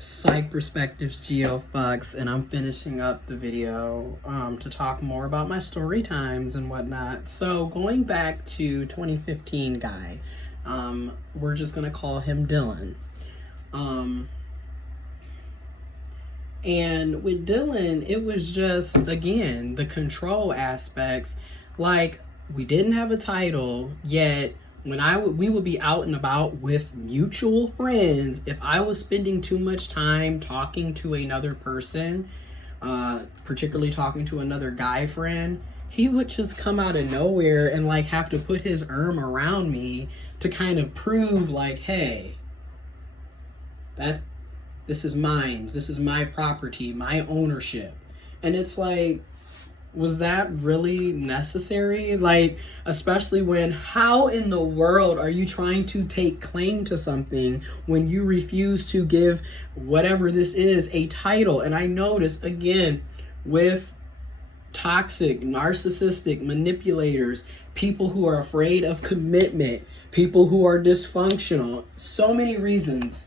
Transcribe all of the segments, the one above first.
Psych Perspectives, giofvcks, and I'm finishing up the video to talk more about my story times and whatnot. So going back to 2015 guy, we're just gonna call him Dylan. And with Dylan, it was just, again, the control aspects. Like, we didn't have a title, yet when we would be out and about with mutual friends, if I was spending too much time talking to another person, particularly talking to another guy friend, he would just come out of nowhere and like have to put his arm around me to kind of prove like, hey, this is mine. This is my property, my ownership. And it's like, was that really necessary? Like, especially when, how in the world are you trying to take claim to something when you refuse to give whatever this is a title? And I notice, again, with toxic, narcissistic manipulators, people who are afraid of commitment, people who are dysfunctional, so many reasons,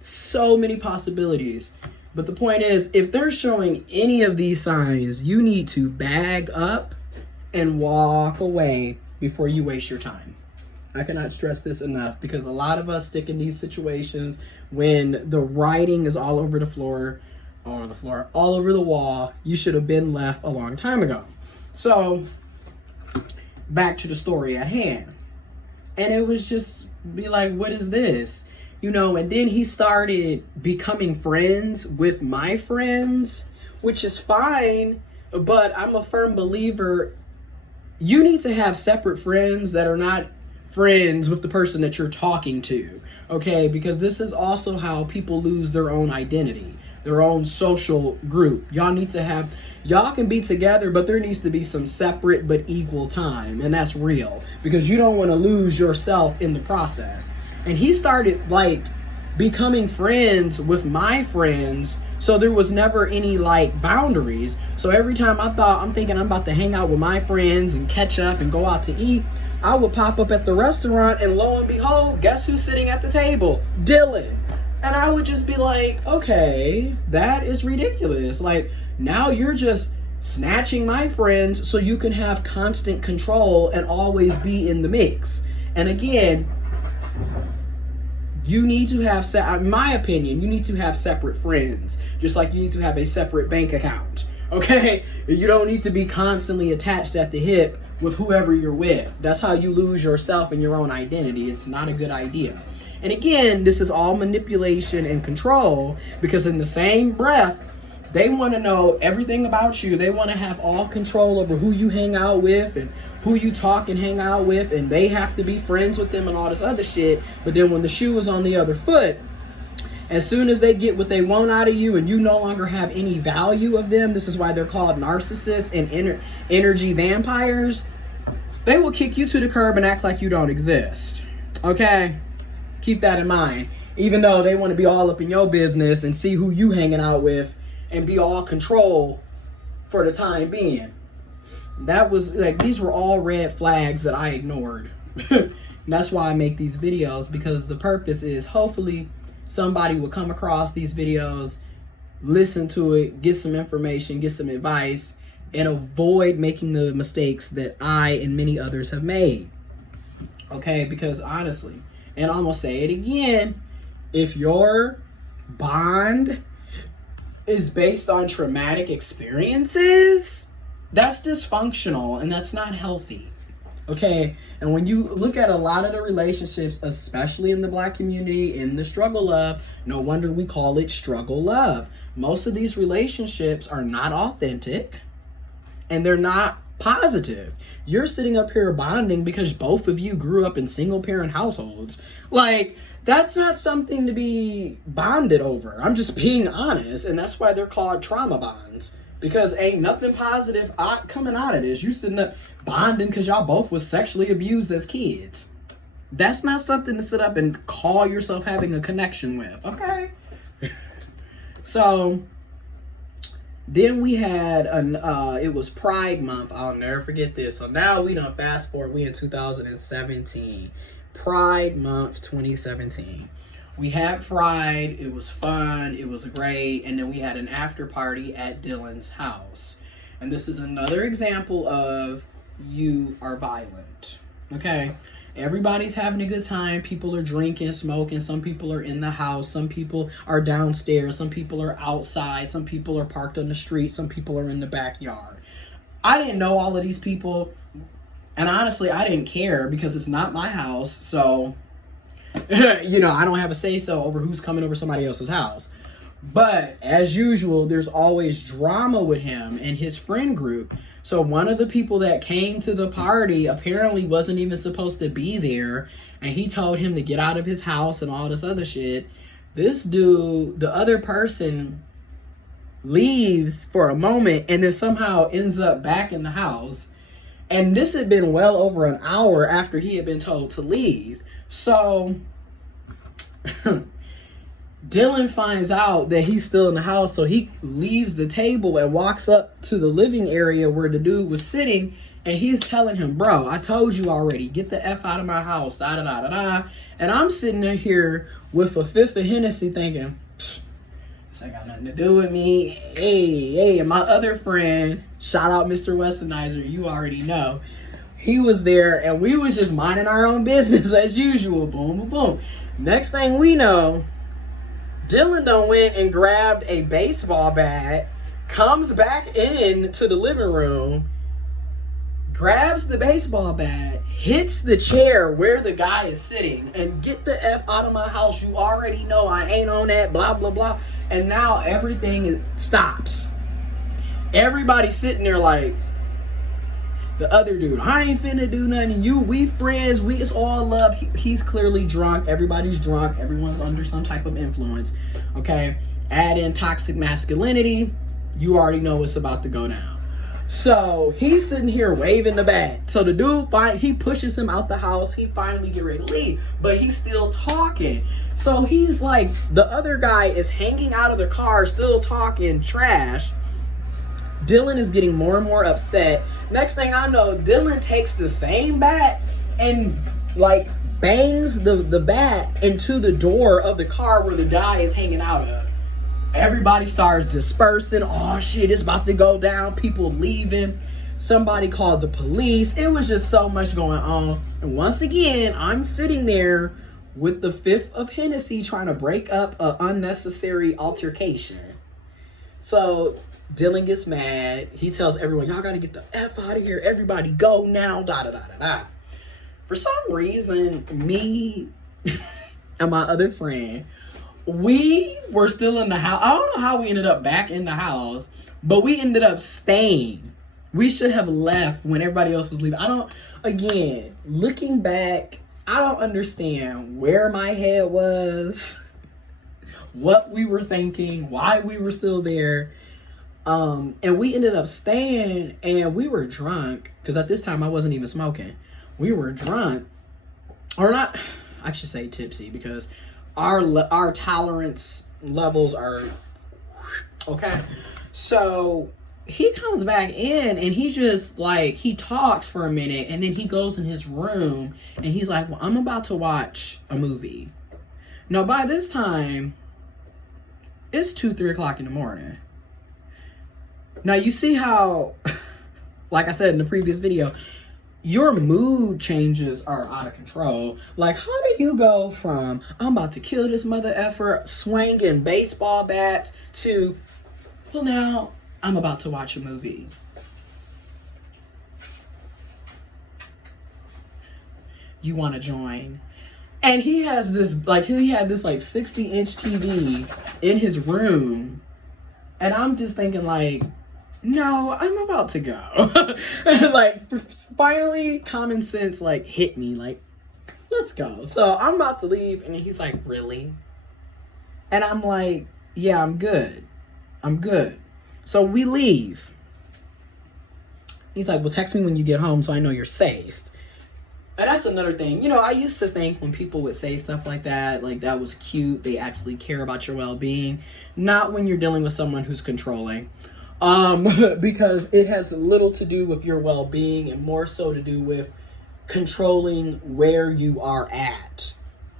so many possibilities. But the point is, if they're showing any of these signs, you need to bag up and walk away before you waste your time. I cannot stress this enough, because a lot of us stick in these situations when the writing is all over the floor, all over the wall. You should have been left a long time ago. So, back to the story at hand. And it was just be like, what is this? You know, and then he started becoming friends with my friends, which is fine, but I'm a firm believer, you need to have separate friends that are not friends with the person that you're talking to, okay? Because this is also how people lose their own identity, their own social group. Y'all can be together, but there needs to be some separate but equal time, and that's real, because you don't want to lose yourself in the process. And he started like becoming friends with my friends, so there was never any like boundaries. So every time I'm thinking I'm about to hang out with my friends and catch up and go out to eat, I would pop up at the restaurant, and lo and behold, guess who's sitting at the table? Dylan. And I would just be like, okay, that is ridiculous. Like, now you're just snatching my friends so you can have constant control and always be in the mix. And again, you need to have, in my opinion, you need to have separate friends, just like you need to have a separate bank account, okay? You don't need to be constantly attached at the hip with whoever you're with. That's how you lose yourself and your own identity. It's not a good idea. And again, this is all manipulation and control, because in the same breath, they want to know everything about you. They want to have all control over who you hang out with and who you talk and hang out with, and they have to be friends with them and all this other shit. But then when the shoe is on the other foot, as soon as they get what they want out of you and you no longer have any value of them, this is why they're called narcissists and energy vampires, they will kick you to the curb and act like you don't exist. Okay? Keep that in mind. Even though they want to be all up in your business and see who you hanging out with and be all control for the time being. That was like, these were all red flags that I ignored. That's why I make these videos, because the purpose is hopefully somebody will come across these videos, listen to it, get some information, get some advice, and avoid making the mistakes that I and many others have made. Okay, because honestly, and I'm gonna say it again, if your bond is based on traumatic experiences, that's dysfunctional and that's not healthy. Okay, and when you look at a lot of the relationships, especially in the Black community, in the struggle love, no wonder we call it struggle love. Most of these relationships are not authentic and they're not positive. You're sitting up here bonding because both of you grew up in single parent households. Like, that's not something to be bonded over. I'm just being honest. And that's why they're called trauma bonds, because ain't nothing positive coming out of this. You sitting up bonding because y'all both was sexually abused as kids. That's not something to sit up and call yourself having a connection with. Okay. So then we had it was Pride Month. I'll never forget this. So now we done fast forward. We in 2017. Pride Month 2017. We had Pride. It was fun. It was great. And then we had an after party at Dylan's house. And this is another example of you are violent. Okay? Everybody's having a good time. People are drinking, smoking. Some people are in the house. Some people are downstairs. Some people are outside. Some people are parked on the street. Some people are in the backyard. I didn't know all of these people. And honestly, I didn't care because it's not my house. So, you know, I don't have a say-so over who's coming over somebody else's house. But as usual, there's always drama with him and his friend group. So one of the people that came to the party apparently wasn't even supposed to be there. And he told him to get out of his house and all this other shit. This dude, the other person, leaves for a moment and then somehow ends up back in the house. And this had been well over an hour after he had been told to leave. So Dylan finds out that he's still in the house, so he leaves the table and walks up to the living area where the dude was sitting, and he's telling him, bro, I told you already, get the F out of my house, da da da da da. And I'm sitting there here with a fifth of Hennessy thinking, this ain't got nothing to do with me. Hey, and my other friend, shout out Mr. Westernizer, you already know, he was there, and we was just minding our own business as usual. Boom, boom, boom. Next thing we know, Dylan done went and grabbed a baseball bat, comes back in to the living room, grabs the baseball bat, hits the chair where the guy is sitting, and get the F out of my house. You already know I ain't on that, blah, blah, blah. And now everything stops. Everybody's sitting there like, the other dude, I ain't finna do nothing. We friends. It's all love. He's clearly drunk. Everybody's drunk. Everyone's under some type of influence. Okay? Add in toxic masculinity. You already know what's about to go down. So he's sitting here waving the bat. So the dude, he pushes him out the house. He finally get ready to leave. But he's still talking. So he's like, the other guy is hanging out of the car, still talking trash. Dylan is getting more and more upset. Next thing I know, Dylan takes the same bat and like bangs the bat into the door of the car where the guy is hanging out of. Everybody starts dispersing. Oh shit, it's about to go down. People leaving. Somebody called the police. It was just so much going on. And once again, I'm sitting there with the fifth of Hennessy trying to break up an unnecessary altercation. So Dylan gets mad. He tells everyone, y'all gotta get the F out of here. Everybody go now. Da da da da da. For some reason, me and my other friend, we were still in the house. I don't know how we ended up back in the house, but we ended up staying. We should have left when everybody else was leaving. Again, looking back, I don't understand where my head was, what we were thinking, why we were still there. And we ended up staying, and we were drunk, because at this time I wasn't even smoking. We were drunk, or not, I should say tipsy, because our tolerance levels are, okay? So he comes back in, and he just, like, he talks for a minute, and then he goes in his room, and he's like, well, I'm about to watch a movie. Now, by this time, it's 2-3 o'clock in the morning. Now, you see how, like I said in the previous video, your mood changes are out of control. Like, how do you go from, I'm about to kill this mother effer, swinging baseball bats, to, well, now I'm about to watch a movie? You want to join? And he has this, like, 60-inch TV in his room. And I'm just thinking, like, no, I'm about to go. Like, finally, common sense, like, hit me. Like, let's go. So I'm about to leave, and he's like, really? And I'm like, yeah, I'm good. So we leave. He's like, well, text me when you get home so I know you're safe. And that's another thing. You know, I used to think when people would say stuff like that was cute. They actually care about your well-being. Not when you're dealing with someone who's controlling. Because it has little to do with your well-being and more so to do with controlling where you are at.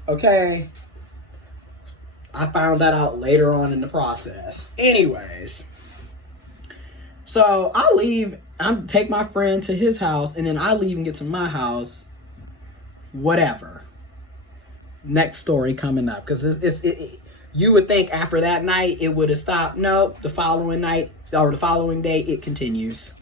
Okay? I found that out later on in the process. Anyways, so I leave. I take my friend to his house, and then I leave and get to my house. Whatever. Next story coming up, because you would think after that night it would have stopped. Nope. The following night or the following day it continues.